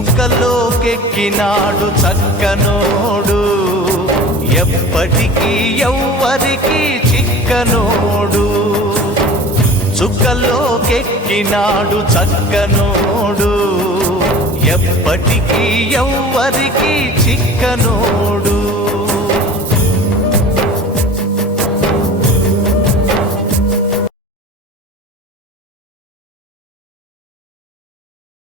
చుక్కలోకెక్కినాడు చక్కనోడు, ఎప్పటికీ ఎవ్వరికి చిక్కనోడు. చుక్కలోకెక్కినాడు చక్కనోడు, ఎప్పటికీ ఎవ్వరికి చిక్కనోడు.